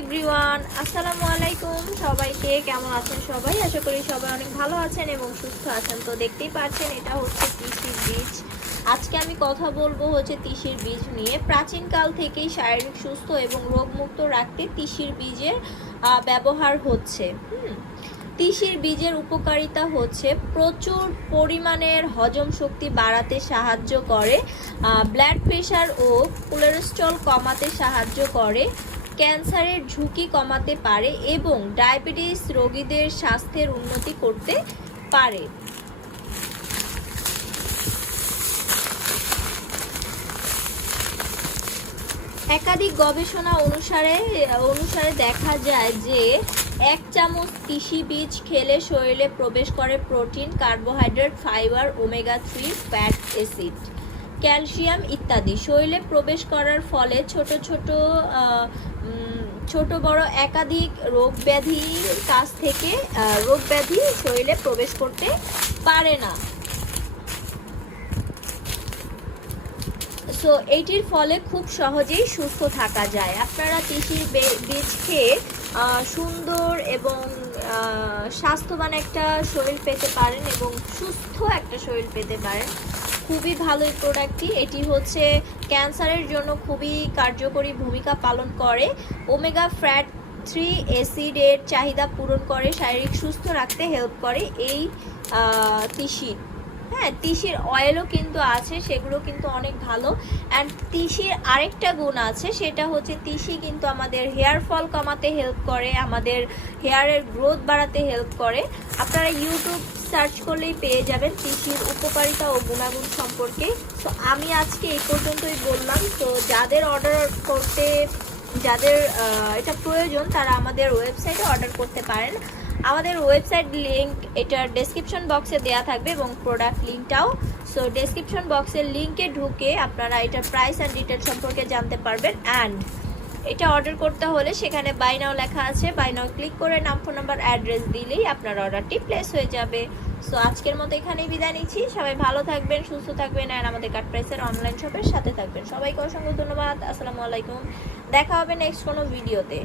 Everyone, আসসালামু আলাইকুম। সবাইকে কেমন আছেন সবাই? আশা করি সবাই অনেক ভালো আছেন এবং সুস্থ আছেন। তো দেখতেই পাচ্ছেন এটা হচ্ছে তিসির বীজ। আজকে আমি কথা বলবো হচ্ছে তিসির বীজ নিয়ে। প্রাচীনকাল থেকেই শারীরিক সুস্থ এবং রোগমুক্ত রাখতে তিসির বীজের ব্যবহার হচ্ছে। তিসির বীজের উপকারিতা হচ্ছে প্রচুর পরিমাণের হজম শক্তি বাড়াতে সাহায্য করে, ব্লাড প্রেশার ও কোলেস্টেরল কমাতে সাহায্য করে, ক্যান্সারের ঝুঁকি কমাতে পারে এবং ডায়াবেটিস রোগীদের স্বাস্থ্যের উন্নতি করতে পারে। একাধিক গবেষণা অনুসারে দেখা যায় যে 1 চামচ তিসি বীজ খেলে শরীরে প্রবেশ করে protein, carbohydrate, fibre, omega 3 fat acid, calcium ইত্যাদি শরীরে প্রবেশ করার ফলে ছোট বড় একাধিক রোগ ব্যাধি শরীরে প্রবেশ করতে পারে না। সো এইটির ফলে খুব সহজেই সুস্থ থাকা যায়। আপনারা তিসির বীজ খেয়ে সুন্দর এবং স্বাস্থ্যবান একটা শরীর পেতে পারেন এবং সুস্থ একটা শরীর পেতে পারেন। খুবই ভালো এই প্রোডাক্টটি। এটি হচ্ছে ক্যান্সারের জন্য খুবই কার্যকরী ভূমিকা পালন করে। ওমেগা ফ্যাট 3 অ্যাসিডের চাহিদা পূরণ করে, শারীরিক সুস্থ রাখতে হেল্প করে এই তিসি। হ্যাঁ, তিসির অয়েলও কিন্তু আছে, সেগুলো কিন্তু অনেক ভালো। অ্যান্ড তিসির আরেকটা গুণ আছে, সেটা হচ্ছে তিসি কিন্তু আমাদের হেয়ার ফল কমাতে হেল্প করে, আমাদের হেয়ারের গ্রোথ বাড়াতে হেল্প করে। আপনারা ইউটিউব সার্চ করলেই পেয়ে যাবেন তিসির উপকারিতা ও গুণাগুণ সম্পর্কে। তো আমি আজকে এই পর্যন্তই বললাম। তো যাদের এটা প্রয়োজন তারা আমাদের ওয়েবসাইটে অর্ডার করতে পারেন। আমাদের ওয়েবসাইট লিংক এটার ডেসক্রিপশন বক্সে দেওয়া থাকবে এবং প্রোডাক্ট লিঙ্কটাও। সো ডেসক্রিপশন বক্সের লিঙ্কে ঢুকে আপনারা এটার প্রাইস অ্যান্ড ডিটেল সম্পর্কে জানতে পারবেন। অ্যান্ড এটা অর্ডার করতে হলে সেখানে বাই নাও লেখা আছে, বাই নাও ক্লিক করে নাম, ফোন নাম্বার, অ্যাড্রেস দিলেই আপনার অর্ডারটি প্লেস হয়ে যাবে। সো আজকের মতো এখানেই বিদায় নিচ্ছি। সবাই ভালো থাকবেন, সুস্থ থাকবেন আর আমাদের কাট প্রাইসের অনলাইন শপের সাথে থাকবেন। সবাইকে অসংখ্য ধন্যবাদ। আসসালামু আলাইকুম। দেখা হবে নেক্সট কোনো ভিডিওতে।